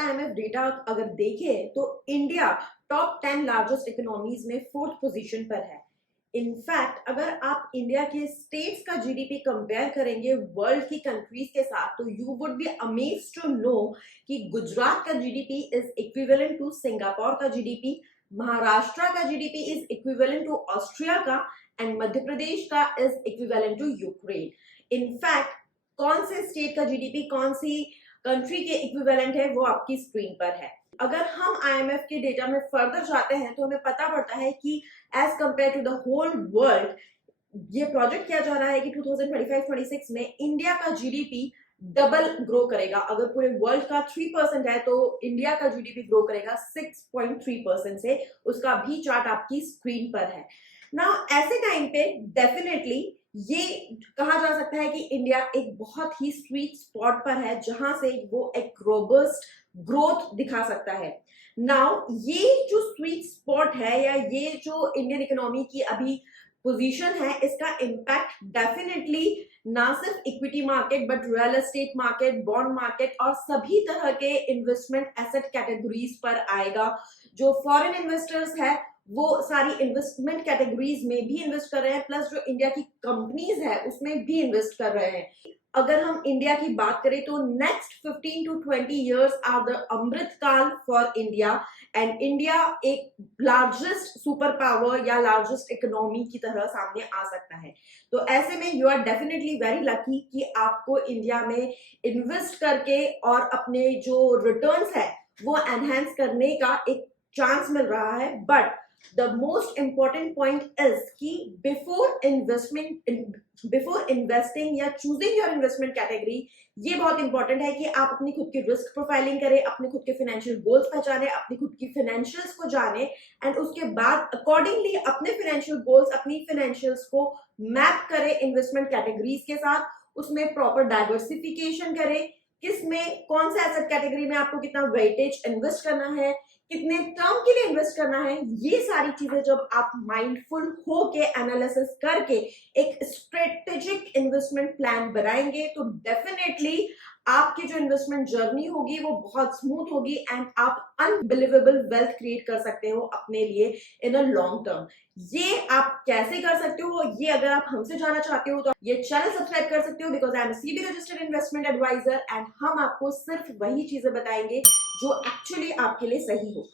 IMF data अगर देखें तो इंडिया टॉप 10 लार्जेस्ट इकोनॉमीज में 4th पोजीशन पर है। इनफैक्ट अगर आप इंडिया के स्टेट्स का जीडीपी कंपेयर करेंगे वर्ल्ड की कंट्रीज के साथ तो you would be amazed to know कि गुजरात का GDP is equivalent to Singapore का जीडीपी, महाराष्ट्र का GDP is equivalent to Austria का एंड मध्य प्रदेश का is equivalent to Ukraine. In fact कौन से स्टेट का जीडीपी कौन सी कंट्री के इक्विवेलेंट है वो आपकी स्क्रीन पर है। अगर हम आईएमएफ के डेटा में फर्दर जाते हैं तो हमें पता पड़ता है कि as compared to the whole world ये प्रोजेक्ट किया जा रहा है कि 2025-26 में इंडिया का जीडीपी डबल ग्रो करेगा। अगर पूरे वर्ल्ड का 3% है तो इंडिया का जीडीपी ग्रो करेगा 6.3% से। उसका भी चार्ट आपकी स्क्रीन पर है ना। ऐसे टाइम पे डेफिनेटली ये कहा जा सकता है कि इंडिया एक बहुत ही स्वीट स्पॉट पर है जहां से वो एक रोबस्ट ग्रोथ दिखा सकता है। नाउ ये जो स्वीट स्पॉट है या ये जो इंडियन इकोनॉमी की अभी पोजीशन है इसका इम्पैक्ट डेफिनेटली ना सिर्फ equity market but real estate market, bond market और सभी तरह के इन्वेस्टमेंट एसेट कैटेगरीज पर आएगा। जो फॉरेन इन्वेस्टर्स है वो सारी इन्वेस्टमेंट कैटेगरीज में भी इन्वेस्ट कर रहे हैं, प्लस जो इंडिया की कंपनीज है उसमें भी इन्वेस्ट कर रहे हैं। अगर हम इंडिया की बात करें तो next 15 to 20 years are the Amrit Kaal for India and India एक लार्जेस्ट सुपर पावर या लार्जेस्ट इकोनॉमी की तरह सामने आ सकता है। तो ऐसे में you are definitely very lucky कि आपको इंडिया में इन्वेस्ट करके और अपने जो रिटर्न्स है वो एनहेंस करने का एक चांस मिल रहा है। But the most important point is कि before investing या choosing your investment category ये बहुत इंपॉर्टेंट है कि आप अपनी खुद की रिस्क प्रोफाइलिंग करें, अपने खुद के फाइनेंशियल गोल्स पहचाने, अपनी खुद की फाइनेंशियल्स को जाने एंड उसके बाद अकॉर्डिंगली अपने फाइनेंशियल गोल्स, अपनी फाइनेंशियल्स को मैप करें इन्वेस्टमेंट कैटेगरीज के साथ। उसमें प्रॉपर डाइवर्सिफिकेशन करें, किसमें कौन सा एसेट कैटेगरी में आपको कितना वेटेज इन्वेस्ट करना है, कितने टर्म के लिए इन्वेस्ट करना है। ये सारी चीजें जब आप माइंडफुल होके एनालिसिस करके एक स्ट्रेटेजिक इन्वेस्टमेंट प्लान बनाएंगे तो डेफिनेटली आपकी जो इन्वेस्टमेंट जर्नी होगी वो बहुत स्मूथ होगी एंड आप अनबिलीवेबल वेल्थ क्रिएट कर सकते हो अपने लिए इन अ लॉन्ग टर्म। ये आप कैसे कर सकते हो ये अगर आप हमसे जानना चाहते हो तो ये चैनल सब्सक्राइब कर सकते हो because I am SEBI registered investment adviser and हम आपको सिर्फ वही चीजें बताएंगे जो एक्चुअली आपके लिए सही हो।